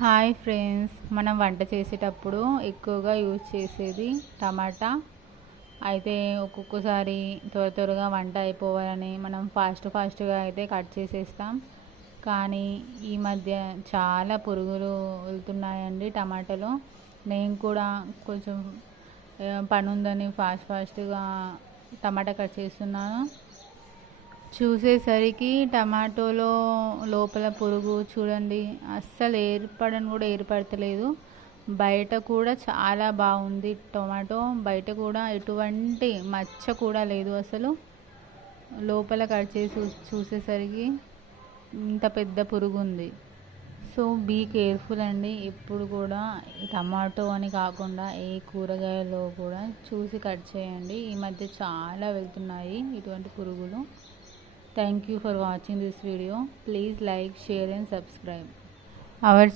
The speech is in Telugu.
హాయ్ ఫ్రెండ్స్, మనం వంట చేసేటప్పుడు ఎక్కువగా యూజ్ చేసేది టమాటా. అయితే ఒక్కొక్కసారి త్వరగా వంట అయిపోవాలని మనం ఫాస్ట్గా అయితే కట్ చేసేస్తాం. కానీ ఈ మధ్య చాలా పురుగులు వెళ్తున్నాయండి టమాటాలో. నేను కూడా కొంచెం పని ఉందని ఫాస్ట్గా టమాటా కట్ చేస్తున్నాను. చూసేసరికి టమాటోలో లోపల పురుగు చూడండి, అస్సలు ఏర్పడని కూడా ఏర్పడతలేదు. బయట కూడా చాలా బాగుంది టొమాటో, బయట కూడా ఎటువంటి మచ్చ కూడా లేదు. అసలు లోపల కట్ చేసి చూసేసరికి ఇంత పెద్ద పురుగు ఉంది. సో బీ కేర్ఫుల్ అండి. ఎప్పుడు కూడా టమాటో అని కాకుండా ఏ కూరగాయలో కూడా చూసి కట్ చేయండి. ఈ మధ్య చాలా వెళ్తున్నాయి ఇటువంటి పురుగులు. Thank you for watching this video. Please like, share and subscribe our